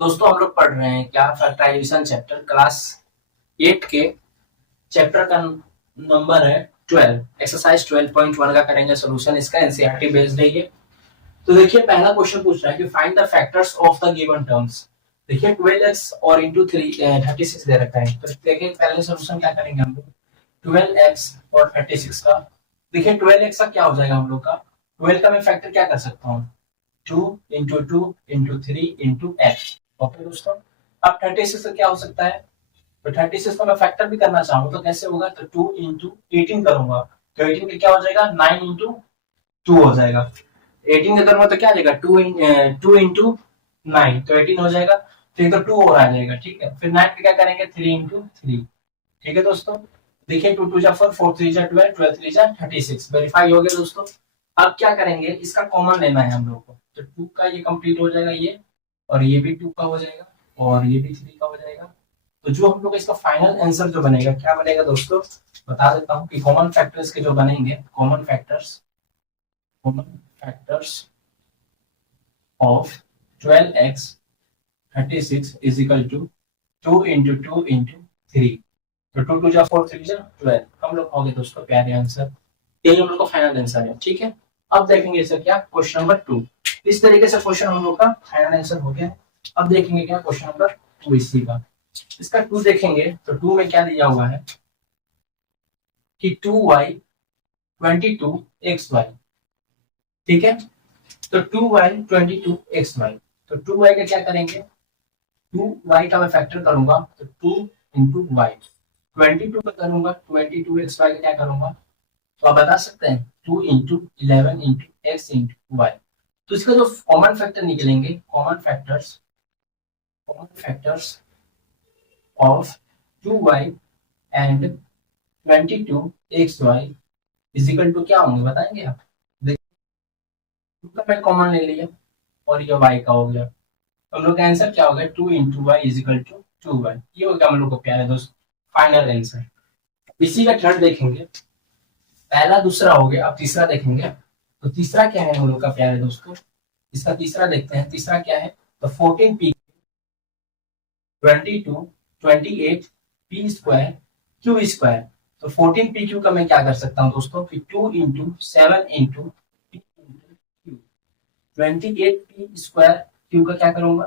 दोस्तों हम लोग पढ़ रहे हैं क्या फैक्टराइजेशन चैप्टर क्लास 8 के चैप्टर का नंबर है 12 एक्सरसाइज 12.1 का करेंगे सोल्यूशन। इसका एनसीईआरटी बेस्ड है ये। तो देखिए पहला क्वेश्चन पूछ रहा है कि find the factors of the given terms. देखिए 12x और इंटू 36 दे रखा है। तो देखिए पहले सोल्यूशन क्या करेंगे हम लोग 12x और 36 का। देखिए 12x का क्या हो जाएगा हम लोग का 12 का मैं फैक्टर क्या कर सकता हूँ 2 into 2 into 3 into x। Okay दोस्तों, अब 36 से क्या हो सकता है तो 36 को मैं फैक्टर भी करना चाहूँ तो कैसे होगा तो 2 into 18 करूंगा तो 18 का क्या हो जाएगा 9 into 2 हो जाएगा। 18 का करूंगा तो क्या आ जाएगा 2 into 9 तो 18 हो जाएगा। फिर तो 2 और आ जाएगा, ठीक है। फिर 9 पे क्या करेंगे 3 into 3, ठीक है दोस्तों। देखिए 2 2 जा 4, 4 3 जा 12, 12 3 जा 36 वेरीफाई हो गया दोस्तों। अब क्या करेंगे इसका कॉमन लेना है हम लोग को, तो 2 का ये कंप्लीट हो जाएगा ये, और ये भी 2 का हो जाएगा, और ये भी 3 का हो जाएगा। तो जो हम लोग इसका फाइनल आंसर जो बनेगा क्या बनेगा दोस्तों, बता देता हूँ कि कॉमन फैक्टर्स के जो बनेंगे common factors of 12x 36 is equal to 2 into 2 into 3। तो 2 2 जा 4 3 जा 12 हम लोग हो गए दोस्तों प्यारे आंसर। यही हम लोग का फाइनल आंसर है, ठीक है। अब देखेंगे इसे क्या क्वेश्चन नंबर 2। इस तरीके से क्वेश्चन हम लोग का फाइनल आंसर हो गया। अब देखेंगे क्या क्वेश्चन नंबर 2 इसी का। इसका 2 देखेंगे तो 2 में क्या दिया हुआ है कि 2y 22xy, ठीक है। तो 2y 22xy, तो 2y का क्या करेंगे 2y का मैं फैक्टर करूंगा तो 2 into y, 22 का करूंगा 22xy का क्या करूंगा तो आप बता सकते हैं 2 into 11 into x into y। तो इसका जो कॉमन फैक्टर निकलेंगे common factors of 2y and 22xy is equal to क्या होंगे बताएंगे आप। देखिए 2 का मैं कॉमन ले लिया और ये y का हो गया, तो हम लोग का आंसर क्या होगा 2 into y is equal to 2y। ये हो गया हम लोग को प्यारे दोस्त फाइनल आंसर। इसी का थर्ड देखेंगे, पहला दूसरा हो गया, अब तीसरा देखेंगे। तो तीसरा क्या है हम लोग का प्यारे दोस्तों, इसका तीसरा देखते हैं। तीसरा क्या है तो 14p 22 28 p square q square. तो 14pq का मैं क्या कर सकता हूँ दोस्तों कि 2 into 7 into p into q, 28p square q का क्या करूंगा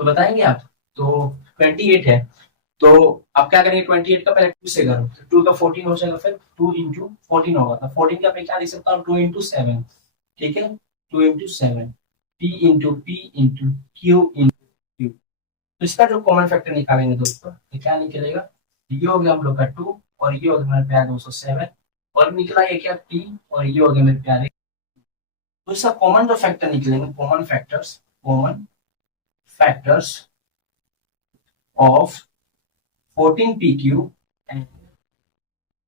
तो बताएंगे आप। तो 28 है तो आप क्या करेंगे 28 का पहले 2 से करो तो 2 का 14 हो जाएगा, फिर 2 into 14 होगा तो 14 का मैं क्या लिख सकता हूँ 2 into 7, ठीक है। 2 into 7 p into p into q into q। तो इसका जो कॉमन फैक्टर निकालेंगे दोस्तों ये क्या निकलेगा, ये हो गया हम लोग का 2 और ये हो गया मेरे प्यारे 207 और निकला ये क्या p और ये हो गया मेरे प्यारे। तो इसका कॉमन जो फैक्टर निकलेंगे common factors of 14pq and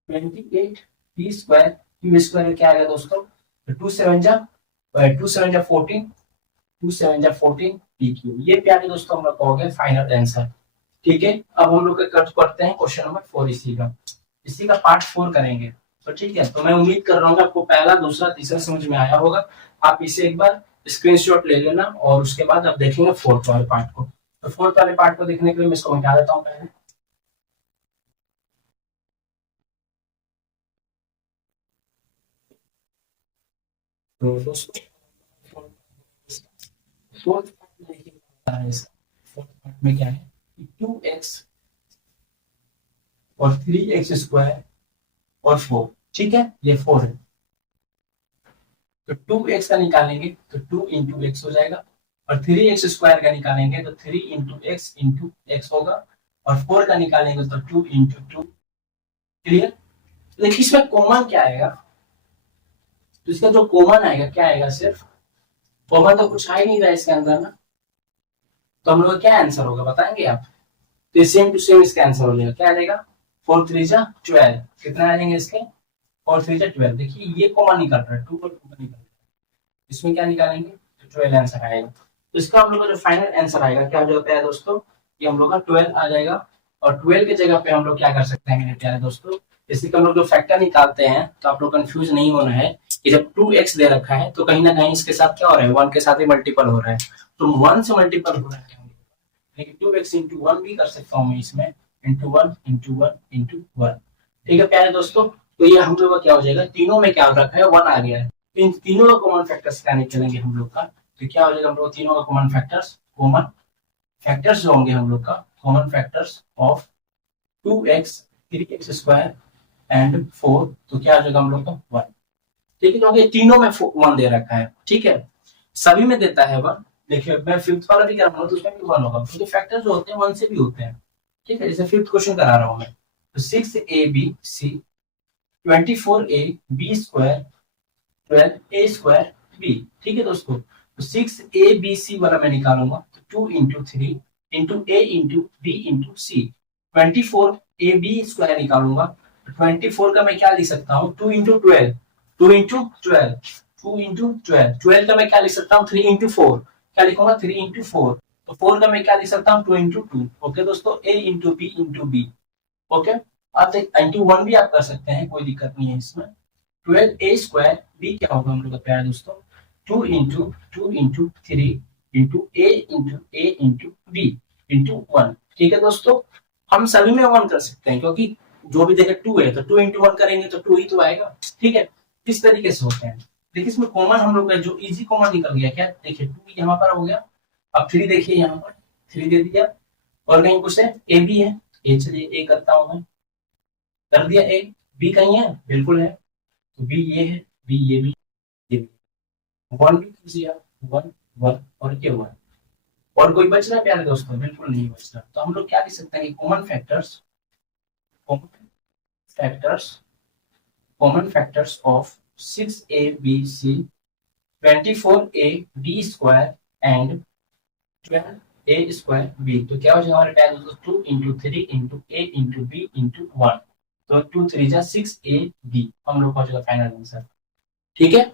28p square q square क्या आएगा दोस्तों तो 2 7 pq। ये प्यारे दोस्तों हम लोग हो गया फाइनल आंसर, ठीक है। अब हम लोग करते हैं क्वेश्चन नंबर 4 इसी का पार्ट 4 करेंगे। तो ठीक है, तो मैं उम्मीद कर रहा हूँ आपको पहला दूसरा तीसरा समझ में आया होगा। आप इसे एक बार स्क्रीनशॉट ले लेना और उसके बाद आप देखेंगे फोर्थ वाले पार्ट को। तो फोर्थ वाले पार्ट को देखने के लिए मैं इसको मिटा देता हूँ पहले। तो दोस्तों फोर्थ पार्ट में देखिए फोर्थ पार्ट में क्या है 2x और 3x स्क्वायर और 4, ठीक है। ये 4 है तो 2x का निकालेंगे तो 2 into x हो जाएगा, और 3x स्क्वायर का निकालेंगे तो 3 into x होगा, और 4 का निकालेंगे तो 2 into 2। क्लियर। देखिए इसमें कॉमन क्या आएगा, तो इसका जो कॉमन आएगा क्या आएगा, सिर्फ कॉमन तो कुछ आ ही नहीं रहा इसके अंदर ना। तो हम लोग क्या आंसर होगा बताएंगे आप। तो सेम टू सेम इसका आंसर हो जाएगा, क्या आ जाएगा 4 3 जा 12, कितना आ जाएंगे इसके 4 3 जा 12। देखिए ये कॉमन निकल रहा है 2 और 2 का निकल रहा है, इसमें क्या निकालेंगे तो 12 आंसर आएगा। तो इसका हम लोग का जो फाइनल आंसर आएगा क्या हो जाता है दोस्तों, ये हम लोग का 12 आ जाएगा। और 12 की जगह पे हम लोग क्या कर सकते हैं मेरे प्यारे दोस्तों, इसी का हम लोग जो फैक्टर निकालते हैं तो आप लोग कंफ्यूज नहीं होना है कि जब 2x दे रखा है तो कहीं ना कहीं इसके साथ क्या हो रहा है 1 के साथ ही मल्टीपल हो रहा है। तो 1 से मल्टीपल हो रहा है लेकिन 2x इंटू 1 भी कर सकता हूँ मैं इसमें, इंटू 1 इंटू 1 इंटू 1। ठीक है प्यारे दोस्तों, तो ये हम लोग का क्या हो जाएगा, तीनों में क्या रखा है 1 आ गया है, तो इन तीनों का कॉमन फैक्टर्स क्या निकलेंगे हम लोग का, तो क्या हो जाएगा हम लोग तीनों का कॉमन फैक्टर्स जो होंगे हम लोग का, common factors of 2x 3x square and 4, तो क्या हो जाएगा हम लोग का 1। ठीक है, क्योंकि तीनों में 1 दे रखा है। ठीक है, सभी में देता है 1। देखिए मैं फिफ्थ वाला भी कर रहा हूँ तो उसमें भी 1 होगा, क्योंकि फैक्टर जो होते हैं 1 से भी होते हैं। ठीक है, जैसे फिफ्थ क्वेश्चन करा रहा हूँ मैं, तो 6ab c 24ab square 12a square b। ठीक है दोस्तों, तो 6abc वाला मैं निकालूंगा, तो 2 into 3 into a into b into c। 24ab square निकालूंगा, तो 24 का मैं क्या लिख सकता हूँ 2 इंटू 12, 2 इंटू 12, 2 इंटू 12, 12 का मैं क्या लिख सकता हूँ 3 इंटू 4, क्या लिखूंगा 3 इंटू 4, तो 4 का मैं क्या लिख सकता हूँ 2 इंटू 2। ओके दोस्तों, a into b into b। Okay, आप इंटू 1 भी आप कर सकते हैं, कोई दिक्कत नहीं है इसमें। 12a स्क्वायर b क्या होगा हम लोग का प्यारे दोस्तों, 2 into 2 into 3 into a into b into 1। ठीक है दोस्तों, हम सभी में 1 कर सकते हैं, क्योंकि जो भी देखे 2 है तो 2 इंटू 1 करेंगे तो 2 ही तो आएगा। ठीक है, इस तरीके से होते हैं। देखिए इसमें कॉमन हम लोग का जो इजी कॉमन निकल गया, क्या देखिए 2 यहाँ पर हो गया, अब 3 देखिए यहाँ पर 3 दे दिया, और कहीं कुछ है a भी है, a चलिए a करता हूं मैं, कर दिया a। b कहीं है, बिल्कुल है, तो b ये है, b ये भी, ये भी। 1 भी कर दिया, 1 1 और ये 1, और कोई बच रहा है प्यारे दोस्तों, बिल्कुल नहीं बच रहा। तो हम लोग क्या लिख सकते हैं कि common factors of 6abc 24ab square and 12a square b, तो क्या हो जाएगा हमारे प्यारे दोस्तों 2 into 3 into a into b into 1, तो 2 3 जा 6ab हम लोग का हो जाएगा फाइनल आंसर। ठीक है,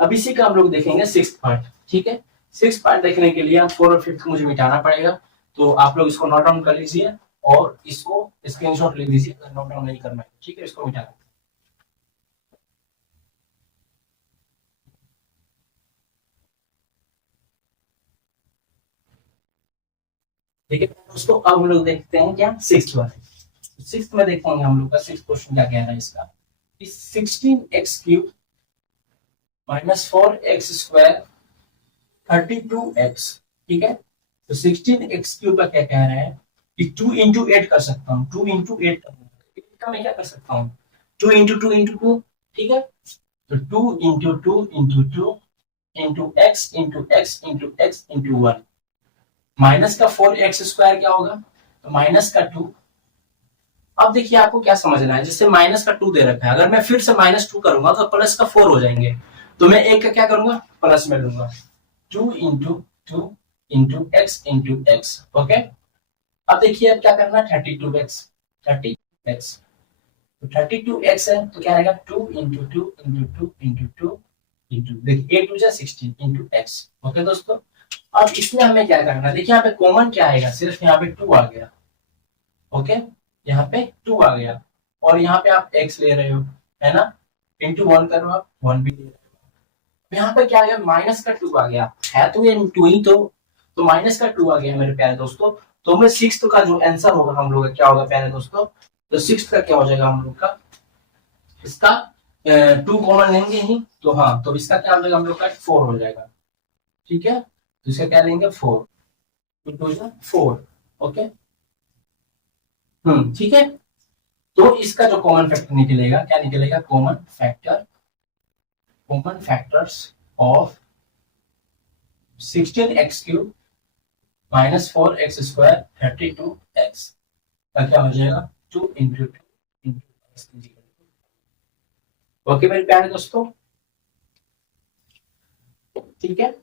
अब इसी का हम लोग देखेंगे 6th पार्ट। ठीक है, 6th पार्ट देखने के लिए आप 4 और 5th को मुझे मिटाना पड़ेगा, तो आप लोग इसको नोट डाउन कर लीजिए और इसको स्क्रीनशॉट ले लीजिए, अगर नोट डाउन नहीं करना है। ठीक है, इसको मिटाना। ठीक है दोस्तों, अब हम लोग देखते हैं क्या 6th वाले। 6th में देखेंगे हम लोग का 6th क्वेश्चन क्या कह रहा है इसका, 16x³ minus 4x square 32x। ठीक है, तो 16x³ का क्या कह रहा है कि 2 इंटू 8 कर सकता हूँ, 2 इंटू 8 का मैं क्या कर सकता हूँ 2 इंटू 2 इंटू 2। ठीक है, तो 2 into 2 into 2 into X into X into X into 1, minus का 4x स्क्वायर क्या होगा, तो माइनस का 2। अब देखिए आपको क्या समझना है, जैसे माइनस का 2 दे रखा है, अगर मैं फिर से -2 करूंगा तो प्लस का 4 हो जाएंगे, तो मैं एक का क्या करूंगा प्लस में लूंगा, 2 into 2 into X into x. Okay, अब देखिए अब क्या करना है 32x, 30x, तो 32x है तो क्या आएगा 2 इंटू 2 इंटू 2 इंटू 2 इंटू, देखिए 8 2 जा 16 इंटू x। ओके दोस्तों, अब इसमें हमें क्या करना है, देखिए यहाँ पे कॉमन क्या आएगा, सिर्फ यहाँ पे 2 आ गया। ओके, यहाँ पे 2 आ गया, और यहाँ पे आप x ले रहे हो, है ना, इंटू 1 कर रहे हो आप, 1 भी ले रहे हो। यहाँ पे क्या आ गया माइनस का 2 आ गया, है तो ये 2 ही, तो माइनस का 2 आ गया मेरे प्यारे दोस्तों। तो मैं 6th का जो आंसर होगा हम लोग का क्या होगा प्यारे दोस्तों, तो 6th का क्या हो जाएगा हम लोग का, इसका 2 कॉमन लेंगे ही, तो हाँ, तो इसका क्या हो जाएगा हम लोग का 4 हो जाएगा। ठीक है, तो इसका क्या लेंगे 4, 2 2 4। ओके, ठीक है, तो इसका जो कॉमन फैक्टर निकलेगा क्या निकलेगा, common factors of 16x³ minus 4x square 32x का क्या हो जाएगा 2 इंटू 2 इंटू एक्स। ओके मेरे प्यारे दोस्तों, ठीक है,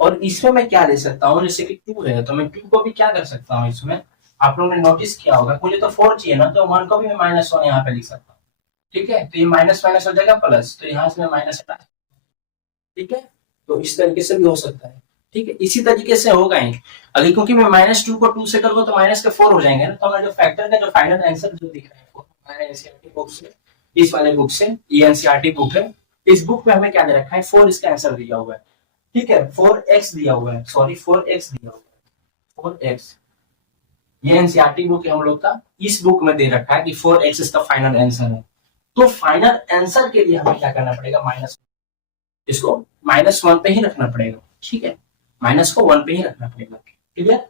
और इसमें मैं क्या ले सकता हूँ, जैसे कि 2 है तो मैं 2 को भी क्या कर सकता हूँ, इसमें आप लोगों ने नोटिस किया होगा, मुझे तो 4 चाहिए ना, तो 1 को भी मैं -1 यहाँ पे लिख सकता हूँ। ठीक है, तो ये माइनस माइनस हो जाएगा प्लस, तो यहाँ से मैं माइनस हटा। ठीक है, तो इस तरीके से भी हो सकता है। ठीक है, इसी तरीके से होगा ही, अगर क्योंकि मैं -2 को 2 से करूंगा तो माइनस के 4 हो जाएंगे ना, तो हमारा जो फैक्टर का जो फाइनल आंसर जो दिख रहा है हमारे एनसीईआरटी बुक से, इस वाले बुक से, ये एनसीईआरटी बुक है, इस बुक में हमें क्या दे रखा है 4 इसका आंसर दिया हुआ है। ठीक है, 4x दिया हुआ है, सॉरी 4x दिया हुआ है, 4x ये एनसीईआरटी बुक है हम लोग का, इस बुक में दे रखा है कि 4x इसका फाइनल आंसर है। तो फाइनल आंसर के लिए हमें क्या करना पड़ेगा, माइनस, इसको -1 पे ही रखना पड़ेगा, ठीक है, माइनस को 1 पे ही रखना पड़ेगा। क्लियर।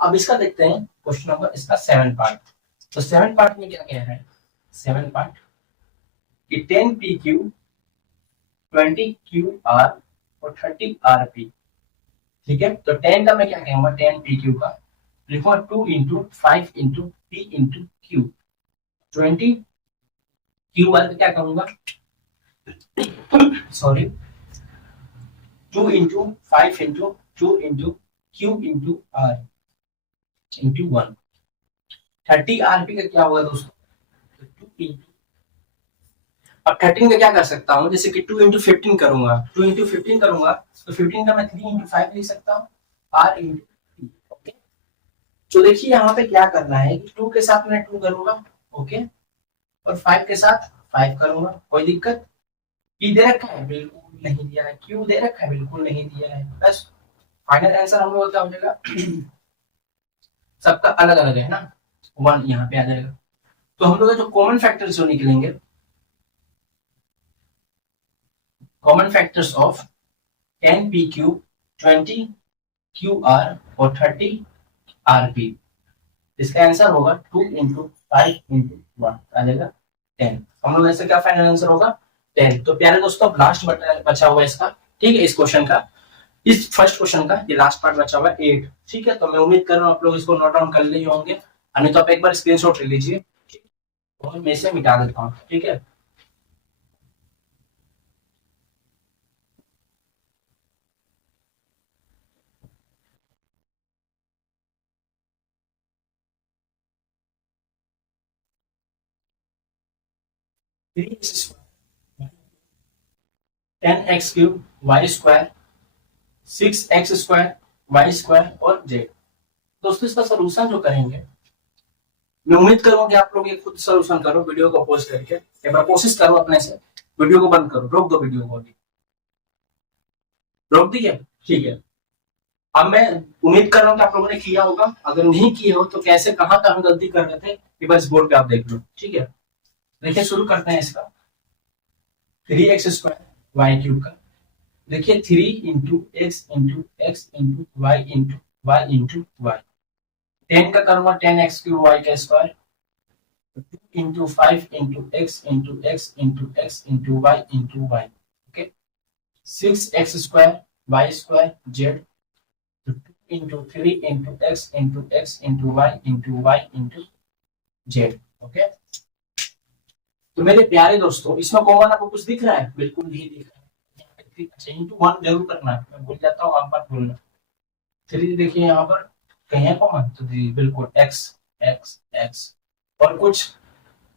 अब इसका देखते हैं क्वेश्चन नंबर इसका 7 पार्ट। तो 7 पार्ट में क्या कह रहा है, 7 पार्ट कि 10 PQ 20 QR और 30 RP, ठीक है। तो 10 का मैं क्या कहूंगा, 10 PQ का लिखूंगा 2 into 5 into P into Q, 20 QR का क्या करूंगा, sorry 2 into 5 into 2 into Q into R into 1। 30 RP का क्या होगा दोस्तों, 2 इंटू, अब 13 का क्या कर सकता हूँ, जैसे कि 2 इंटू 15 करूंगा, 2 इंटू 15 करूंगा तो 15 का मैं 3 इंटू 5 लिख सकता हूँ, R इंटू, ओके। तो देखिए यहाँ पे क्या करना है कि 2 के साथ मैं 2 करूंगा, ओके, और 5 के साथ 5 करूंगा, कोई दिक्कत। P दे रखा है, बिल्कुल नहीं दिया है। Q दे रखा है, बिल्कुल नहीं दिया है। बस फाइनल आंसर हम लोग क्या हो जाएगा, सबका अलग अलग है ना, 1 यहाँ पे आ जाएगा। तो हम लोग जो कॉमन फैक्टर्स जो निकलेंगे, common factors of 10 PQ 20 QR और 30 RP, इसका आंसर होगा 2 इंटू 5 इंटू 1 आ जाएगा 10। हम लोग ऐसे क्या फाइनल आंसर होगा 10। तो प्यारे दोस्तों लास्ट बचा हुआ है इसका, ठीक है, इस क्वेश्चन का, इस फर्स्ट क्वेश्चन का ये लास्ट पार्ट बचा हुआ है 8, ठीक है। तो मैं उम्मीद कर रहा हूँ आप लोग इसको नोट डाउन कर लिए होंगे, नहीं तो आप एक बार स्क्रीनशॉट ले लीजिए, और मैं इसे मिटा देता हूँ, ठीक है। Ten X cube Y square 6x square Y square और जेड। दोस्तों इसका सोल्यूशन जो करेंगे, मैं उम्मीद करूंगा कि आप लोग ये खुद सोल्यूशन करो, वीडियो को पॉज करके एक बार कोशिश करो अपने से, वीडियो को बंद करो, रोक दो वीडियो को, अभी रोक दिए, ठीक है। अब मैं उम्मीद कर रहा हूँ कि आप लोगों ने किया होगा, अगर नहीं किए हो तो कैसे कहाँ का हम गलती कर रहे थे ये बस बोर्ड पे आप देख लो, ठीक है। देखिए शुरू करते हैं इसका, 3x स्क्वायर वाई क्यूब का, देखिए 3 into X into X into Y into Y into Y, 10 का करूंगा 10x क्यूब वाई का square, 2 into 5 into X into X into X into Y into Y, okay, 6x square Y square Z, 2 into 3 into X into X into Y into Z, okay. तो मेरे प्यारे दोस्तों इसमें common आपको कुछ दिख रहा है, बिल्कुल नहीं दिख रहा है। अच्छा इंटू 1 जरूर करना है, मैं भूल जाता हूँ, आप बात बोलना। 3 देखिए यहाँ पर कहीं है कॉमन, तो जी बिल्कुल एक्स एक्स एक्स और कुछ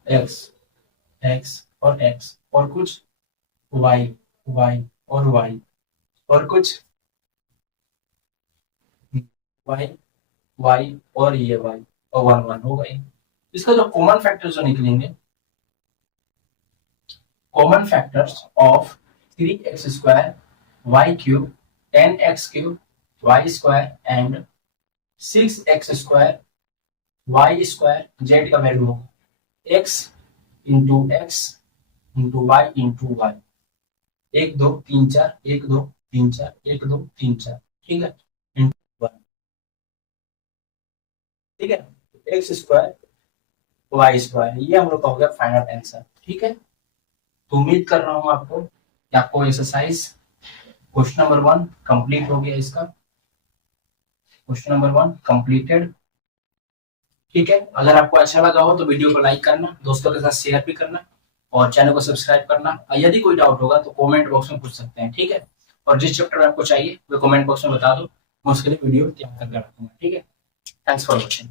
एक्स एक्स और एक्स और कुछ वाई वाई और वाई और कुछ वाई वाई और ये वाई और 1 1 हो गई। इसका जो कॉमन फैक्टर जो निकलेंगे, common factors of 3x square Y cube 10x cube Y square and 6x square Y square Z का वैल्यू होगा x into X into Y into Y, 1 2 3 4 1 2 3 4 1 2 3 4, ठीक है, इंटू 1, ठीक है, एक्स स्क्वायर वाई स्क्वायर, ये हम लोग का हो गया फाइनल आंसर, ठीक है। तो उम्मीद कर रहा हूँ आपको कि आपको एक्सरसाइज क्वेश्चन नंबर 1 कंप्लीट हो गया, इसका क्वेश्चन नंबर 1 कंप्लीटेड, ठीक है। अगर आपको अच्छा लगा हो तो वीडियो को लाइक करना, दोस्तों के साथ शेयर भी करना और चैनल को सब्सक्राइब करना। यदि कोई डाउट होगा तो कमेंट बॉक्स में पूछ सकते हैं, ठीक है। और जिस चैप्टर में आपको चाहिए वो कमेंट बॉक्स में बता दो, मैं उसके लिए वीडियो तैयार करके रखूंगा, ठीक है। Thanks for watching.